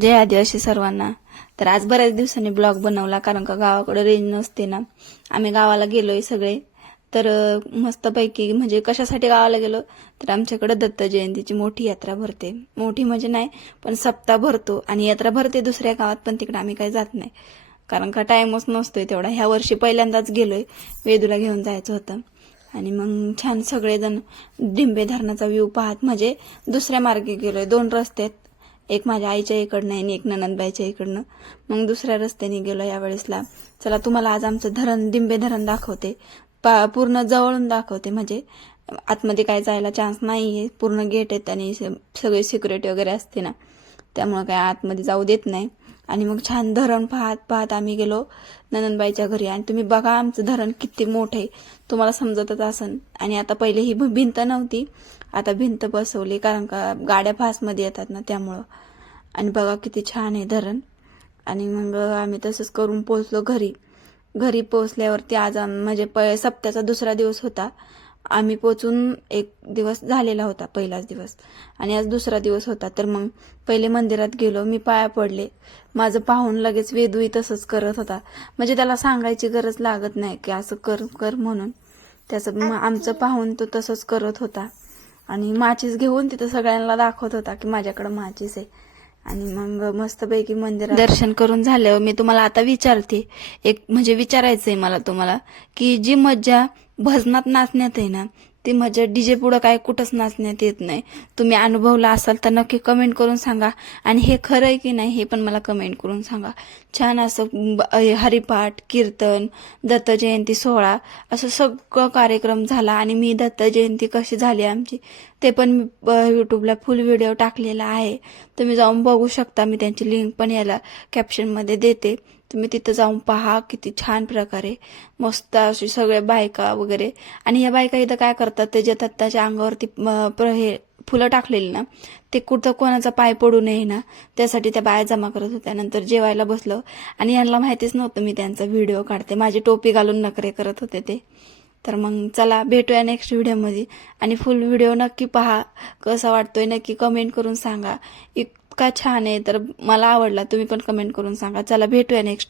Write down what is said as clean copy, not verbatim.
जय आदिवासी सर्वांना. तर आज बऱ्याच दिवसांनी ब्लॉग बनवला, कारण का गावाकडे रेंज नसते ना. आम्ही गावाला गेलोय सगळे. तर मस्तपैकी म्हणजे कशासाठी गावाला गेलो, तर आमच्याकडे दत्त जयंतीची मोठी यात्रा भरते. मोठी म्हणजे नाही, पण सप्ताह भरतो आणि यात्रा भरते दुसऱ्या गावात, पण तिकडे आम्ही काही जात नाही, कारण का टाइमच नसतोय तेवढा. ह्या वर्षी पहिल्यांदाच गेलोय, वेदूला घेऊन जायचं होतं. आणि मग छान सगळेजण डिंबे धरणाचा व्ह्यू पाहत, म्हणजे दुसऱ्या मार्गे गेलोय. 2 रस्ते आहेत, एक माझ्या आईच्या इकडनं आणि एक ननंदबाईच्या इकडनं. मग दुसऱ्या रस्त्याने गेलो यावेळेसला. चला तुम्हाला आज आमचं धरण, डिंबे धरण दाखवते. पूर्ण जवळून दाखवते, म्हणजे आतमध्ये काय जायला चान्स नाहीये. पूर्ण गेट आहेत आणि सगळी सिक्युरिटी वगैरे असते ना, त्यामुळे काय आतमध्ये जाऊ देत नाही. आणि मग छान धरण पाहत पाहत आम्ही गेलो ननंदबाईच्या घरी. आणि तुम्ही बघा आमचं धरण किती मोठं आहे, तुम्हाला समजतच असन. आणि आता पहिले ही भिंत नव्हती, आता भिंत बसवली, कारण का गाड्या फास्टमध्ये येतात ना, त्यामुळं. आणि बघा किती छान आहे धरण. आणि मग आम्ही तसंच करून पोहोचलो घरी. घरी पोहोचल्यावरती आज म्हणजे सप्त्याचा दुसरा दिवस होता. आम्ही पोचून 1 दिवस झालेला होता, पहिलाच दिवस, आणि आज दुसरा दिवस होता. तर मग पहिले मंदिरात गेलो, मी पाया पडले. माझं पाहून लगेच वेदूही तसंच करत होता, म्हणजे त्याला सांगायची गरज लागत नाही की असं कर कर म्हणून. त्याचं आमचं पाहून तो तसंच करत होता. आणि माचीस घेऊन तिथं सगळ्यांना दाखवत होता की माझ्याकडं माचीस आहे. आणि मग मस्तपैकी मंदिरात दर्शन करून झाल्यावर मी तुम्हाला आता विचारते, एक म्हणजे विचारायचंय मला तुम्हाला, की जी मज्जा भजनात नाचण्यात आहे ना, ती मज्जा डीजे पुढं काय कुठंच नाचण्यात येत नाही. तुम्ही अनुभवला असाल तर नक्की कमेंट करून सांगा. आणि हे खरं आहे की नाही हे पण मला कमेंट करून सांगा. छान असं हरिपाठ, कीर्तन, दत्त जयंती सोहळा, असं सगळं कार्यक्रम झाला. आणि मी दत्त जयंती कशी झाली आमची ते पण यूट्यूबला फुल व्हिडिओ टाकलेला आहे, तुम्ही जाऊन बघू शकता. मी त्यांची लिंक पण याला कॅप्शनमध्ये देते, तुम्ही तिथं जाऊन पहा. किती छान प्रकारे मस्त अशी सगळ्या बायका वगैरे. आणि या बायका इथं काय करतात, ते जे दत्ताच्या अंगावरती हे फुलं टाकलेली ना, ते कुठं कोणाचा पाय पडू नये ना, त्यासाठी त्या बाया जमा करत होत्या. नंतर जेवायला बसलो आणि यांना माहितीच नव्हतं मी त्यांचा व्हिडिओ काढते. माझी टोपी घालून नखरे करत होते ते. तर मग चला भेटूया नेक्स्ट व्हिडिओमध्ये. आणि फुल व्हिडिओ नक्की पहा, कसा वाटतोय नक्की कमेंट करून सांगा. इतका छान आहे, तर मला आवडला, तुम्ही पण कमेंट करून सांगा. चला भेटूया नेक्स्ट.